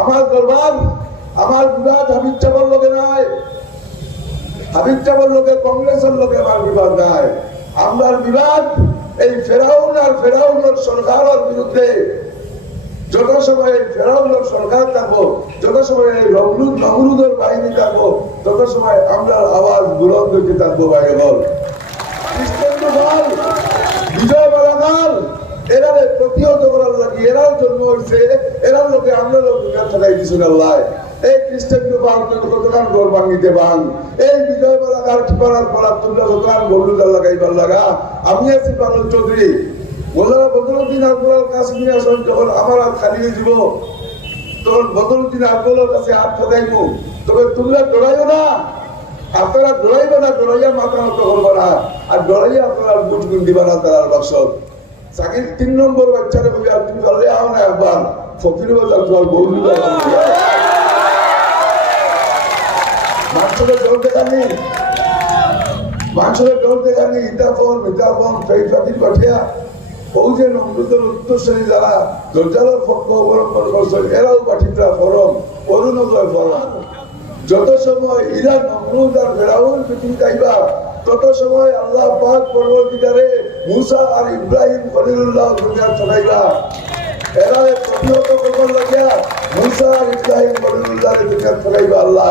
আমার দরবার আমার বিবাদ হাবিব চাবর লোকে নাই। হাবিব চাবর লোকে, কংগ্রেসের লোকে আমার বিবাদ নাই। আমার বিবাদ এই ফেরাউন আর ফেরাউনের সরকারের বিরুদ্ধে। যত সময় ফেরাউনের সরকার থাকব যত সময় নমরুদ নমরুদের বাহিনী তত সময় আমরা আওয়াজ বুলন্দ হইতে থাকব বাইরে বল বিজয় বালাগাল এরা প্রতিহত করার লাগে এরাও জন্ম হয়েছে লোকে আমরা লোক ঠকাই আল্লাহ। এই বিজয় যখন আমার খালি যাব। তখন কাছে তবে তোমরা ডরাইও না। আপনারা ডরাইবে না, ডরাইয়া মাথা নত করব না। আর ডরাইয়া আপনারা বুট গুণ দিবা না তার চাকরির তিন নম্বর বাচ্চারে বলি, আর তুমি পারলে আও না একবার। ফকির বাজার তোমার গৌরী মানুষের জল দেখানি মানুষের জল দেখানি ইতাফোন, মিতাফোন ফেই ফাকির পাঠিয়া। ওই যে নমরুদের উত্তরশ্রেণী যারা, দরজালার পক্ষ অবলম্বন এরাও ফরম। অরুণোদয় ফরম। যত সময় ইরান নমরুদ আর ফেরাউন পৃথিবী যাইবা তত সময় আল্লাহ পাক পরবর্তীকারে মুসা আর ইব্রাহিম খলিলুল্লাহ দুনিয়া চলাইবা। এরা প্রতিহত করবার লাগিয়া মুসা আর ইব্রাহিম খলিলুল্লাহ দুনিয়া চলাইবা আল্লাহ।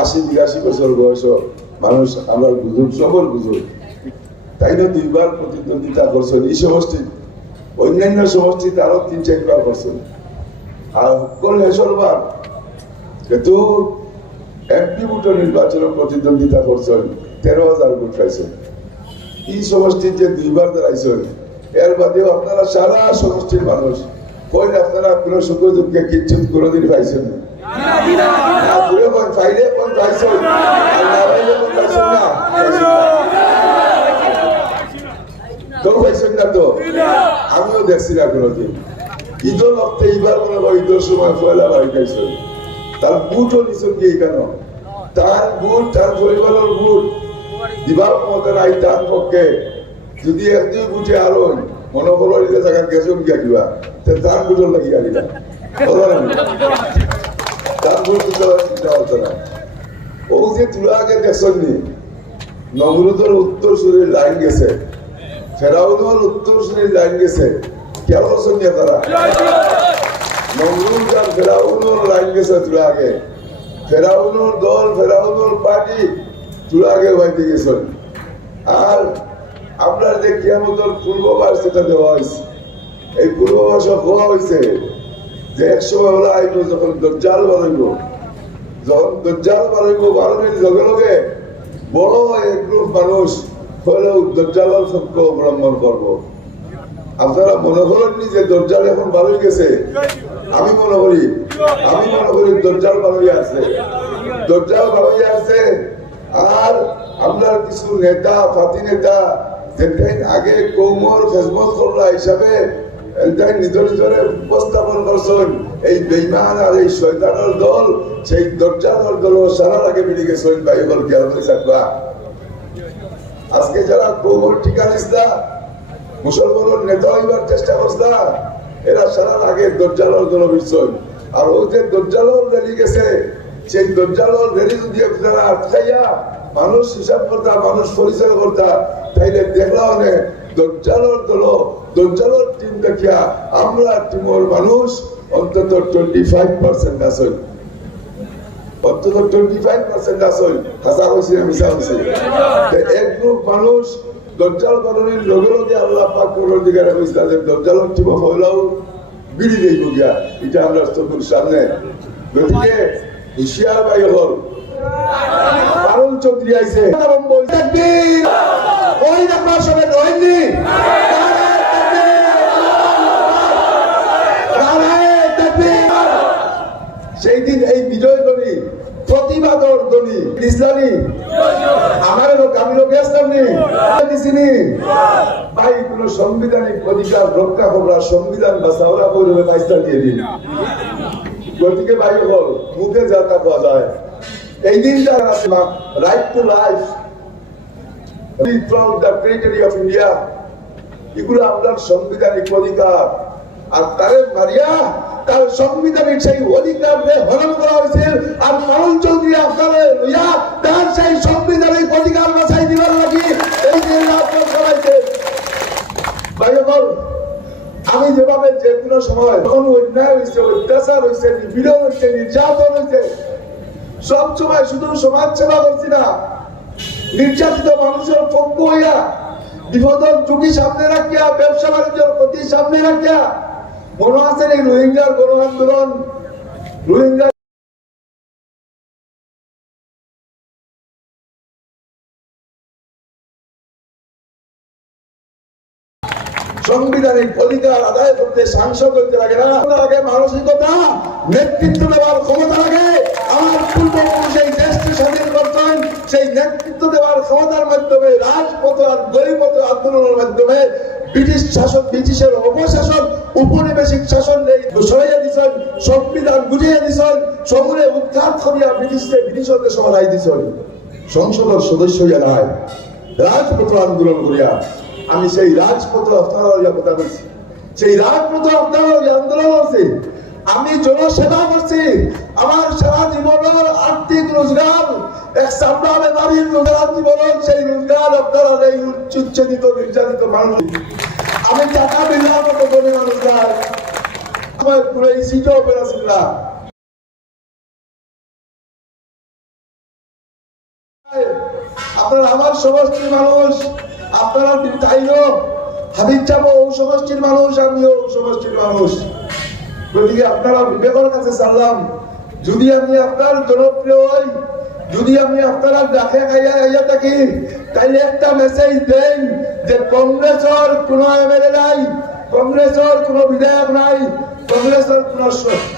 আশি বিরাশি বছর বয়স মানুষ আমার বুজুর্গ সকল বুজুর্গ। তাই না দুইবার প্রতিদ্বন্দ্বিতা করছেন? এই সমষ্টি অন্যান্য সমষ্টি আরও তিন চারবার করছেন। আর সকল হেসরবার কিন্তু এমপি ভোটের নির্বাচনে প্রতিদ্বন্দ্বিতা করছেন তেরো হাজার ভোট পাইছেন। এই সমষ্টির যে দুইবার দাঁড়াইছেন এর বাদেও আপনারা সারা সমষ্টির মানুষ কই আপনারা কোনো সুখ দুঃখে কিচ্ছু কোনোদিন পাইছেন না। পাইলে আর না পাইলে কোন পাইছেন না পাইছেন না। তো পাইছেন না তো আমিও দেখছি না কোনোদিন ঈদের অর্থে এইবার মনে হয় ঈদের সময় পয়লা বাড়ি খাইছেন তার বুটও নিছেন কি কেন তার বুট তার পরিবারের বুট দিবার ক্ষমতা নাই তার পক্ষে যদি এক দুই বুটে আরও মনে করো যে জায়গা গেছুন গিয়া কিবা তার বুটর লাগি গাড়িটা তার বুট দিতে হতো না ও উত্তর সুরের লাইন গেছে। ফেরাউনের উত্তর সুরের লাইন গেছে। কেন শুনিয়া তারা নমরুদ লাইন গেছে তুলা আগে। ফেরাউনের দল, ফেরাউনের পার্টি তুলা আগে বাইতে গেছেন। আর আপনার যে কিয়ামতের পূর্বাভাস যেটা দেওয়া হয়েছে। এই পূর্বাভাস হওয়া হয়েছে যে একশো হলো আইব যখন দজ্জাল বানাইব দজ্জাল বড় আপনারা মনে যে এখন গেছে? আমি মনে করি, আমি মনে করি আছে। দরজাল ভালো আছে, আর আপনার কিছু নেতা ফাতি নেতা আগে কৌমর খেজমত করলা হিসাবে নিজের নিজরে করছেন। এই বেইমান আর এই শয়তানের দল, সেই দরজার দল সারা আগে ভাই গেছেন বাইবল জ্ঞান থাকবা আজকে যারা প্রবল টিকা নিসলা মুসলমানের নেতা হইবার চেষ্টা করছিলা এরা সারা লাগে দরজার দল বিশ্ব আর ওই যে দরজার রেলি গেছে সেই দরজালর রেলি যদি আপনারা আটকাইয়া মানুষ হিসাব করতা, মানুষ পরিচয় করতা, তাইলে দেখলা অনেক দল টিম দেখিয়া আমরা টিমর মানুষ অন্তত টোয়েন্টি ফাইভ পার্সেন্ট আসল এক মানুষ লগে লগে আল্লাহ গিয়া। এটা আমরা সামনে। গতিকে হল। কারণ চৌধুরী আইছে। সেই দিন এই বিজয় ধ্বনি প্রতিবাদর ধ্বনি ইসলামী আমার লোক আমি লোক দিছিনি ভাই, কোন সাংবিধানিক অধিকার রক্ষা করার সংবিধান বা সাউরা পৌরবে পাইস্তা দিয়ে দিন। গতিকে ভাই হল মুখে যা তা যায়। এই দিনটা right to life the territory of India, এগুলো আপনার সাংবিধানিক অধিকার। আর তারে মারিয়া, তার সাংবিধানিক সেই অধিকার হরণ করা হয়েছে। আর পালন চৌধুরী আপনারে সেই সাংবিধানিক অধিকার বাছাই দিবার লাগি এই যে আপনার সবাইকে ভাই বল আমি যেভাবে যে কোনো সময় হয়েছে অত্যাচার হয়েছে, নিপীড়ন হয়েছে, নির্যাতন হয়েছে। সব সময় শুধু সমাজ সেবা করছি না, নির্যাতিত মানুষের পক্ষ হইয়া, বিপদর ঝুঁকি সামনে রাখিয়া, ব্যবসা বাণিজ্যের ক্ষতি সামনে রাখিয়া, মনে আছে রোহিঙ্গার গণ আন্দোলন রোহিঙ্গা সাংবিধানিক অধিকার আদায় করতে সাংসদ হইতে লাগে না। লাগে মানসিকতা, নেতৃত্ব দেওয়ার ক্ষমতা লাগে। আমার পূর্বপুরুষ এই দেশকে স্বাধীন করতেন, সেই নেতৃত্ব দেওয়ার ক্ষমতার মাধ্যমে, রাজপথ আর গরিবত আন্দোলনের মাধ্যমে ব্রিটিশ শাসন, ব্রিটিশের অপশাসন, উপনিবেশিক শাসন সরাইয়া দিছেন, সংবিধান বুঝিয়ে দিছেন সমূলে উদ্ধার করিয়া ব্রিটিশকে ব্রিটিশকে সরাই দিছেন। সংসদের সদস্য নাই রাজপথ আন্দোলন করিয়া আমি সেই রাজপথ আপনারা হইয়া কথা বলছি সেই রাজপথ আপনারা হইয়া আন্দোলন আছে আমি জনসেবা করছি। আমার সারা জীবনের আর্থিক রোজগার, এক রোজগার জীবনের সেই রোজগার আপনারা এই উচ্ছেদিত নির্যাতিত মানুষ আমি টাকা মতো পেরেছিল না আমার সমষ্টির মানুষ। আপনারা তাইও হাবিব যাব ও সমষ্টির মানুষ, আমিও ও সমষ্টির মানুষ। গতিকে আপনারা বিবেকের কাছে চাললাম যদি আমি আপনার জনপ্রিয় হই, যদি আমি আপনারা ডাকে খাইয়া খাইয়া থাকি, তাইলে একটা মেসেজ দেন যে কংগ্রেসের কোন এমএলএ নাই, কংগ্রেসের কোন বিধায়ক নাই, কংগ্রেসের কোন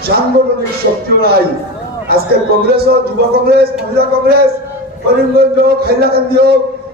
সাংগঠনিক শক্তিও নাই। আজকে কংগ্রেস হোক যুব কংগ্রেস, মহিলা কংগ্রেস, করিমগঞ্জ হোক, হাইলাকান্দি হোক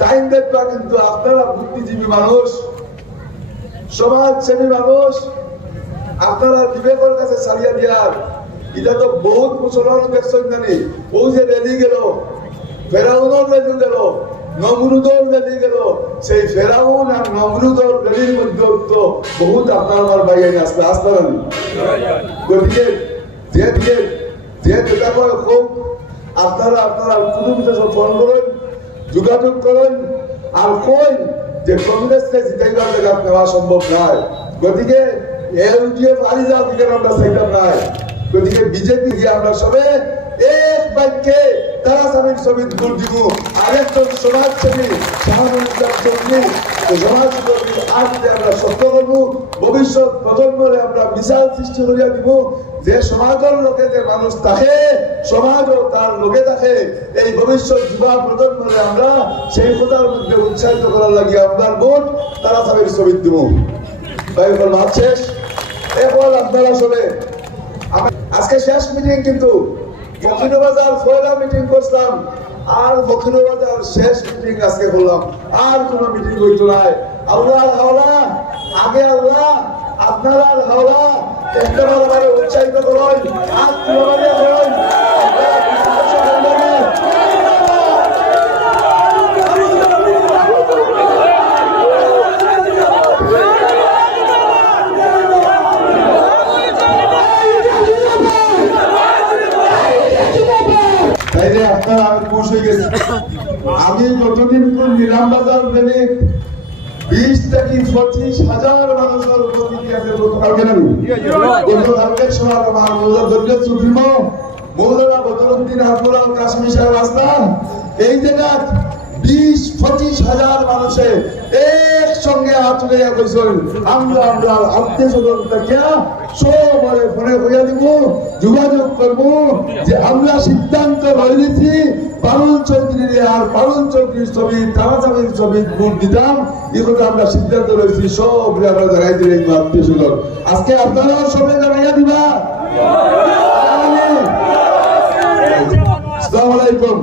টাইম দেখবা কিন্তু আপনারা বুদ্ধিজীবী মানুষ, সমাজসেবী মানুষ, আপনারা বিবেকের কাছে ছাড়িয়া দিয়ার এটা তো বহুত মুসলমান দেখছেন জানি। যে রেলি গেল, ফেরাউনের রেলি গেল, নমরুদর রেলি গেল, সেই ফেরাউন আর নমরুদর রেলির মধ্যে তো বহুত আপনার আমার বাইরে আসতে আসতে পারেন গতিকে যে যে যেটা করে আপনারা আপনারা কোনো ফোন করেন। যোগাযোগ করেন আর কই যে কংগ্রেসকে জিতাইবার জায়গা নেওয়া সম্ভব নয়। গতিকে এলডিএফ আমরা চাইতাম নাই গতিকে বিজেপি আমরা সবে এক বাক্যে সমাজকর্মী আজকে আমরা সত্য করব। ভবিষ্যৎ প্রজন্মরে আমরা বিশাল সৃষ্টি করিয়া দিব, যে সমাজের লোকে যে মানুষ থাকে সমাজও তার লোকে থাকে, এই ভবিষ্যৎ যুবা প্রজন্মরে আমরা সেই কথার মধ্যে উৎসাহিত করার লাগিয়ে আপনার ভোট তারা স্বামীর ছবি দিব শেষ। এরপর আপনারা সবে আজকে শেষ মিটিং কিন্তু মকিনবাজার ফয়লা মিটিং করলাম আর মকিনবাজার শেষ মিটিং আজকে করলাম। আর কোনো মিটিং হইতো নাই। আল্লাহর হাওলা আগে আল্লাহ আপনার হাওলা একটা বার আমার উৎসাহিত করুন আর করুন আমি যতদিন নিলাম বাজার বিশ থেকে পঁচিশ হাজার মানুষের দেব গতকালকে না গতকালকে সময় আমার মজার দলীয় সুপ্রিমো মৌলানা বদরুদ্দিন আকবর কাশ্মীর সাহেব আসলাম এই জায়গা বিশ পঁচিশ হাজার মানুষে একসঙ্গে হাত লইয়া কইছেন আমরা আমরা আত্মীয় স্বজন দেখিয়া ফোনে কইয়া দিব। যোগাযোগ করব যে আমরা সিদ্ধান্ত নিছি পারুল চৌধুরী আর পারুল চৌধুরীর ছবি তারাচাঁদের ছবি ভোট দিতাম। এগুলো আমরা সিদ্ধান্ত রয়েছি সব আমরা জানাই দিলেন আত্মীয় সুন্দর আজকে আপনারা সবাই জানাইয়া দিবা। আসসালামু আলাইকুম।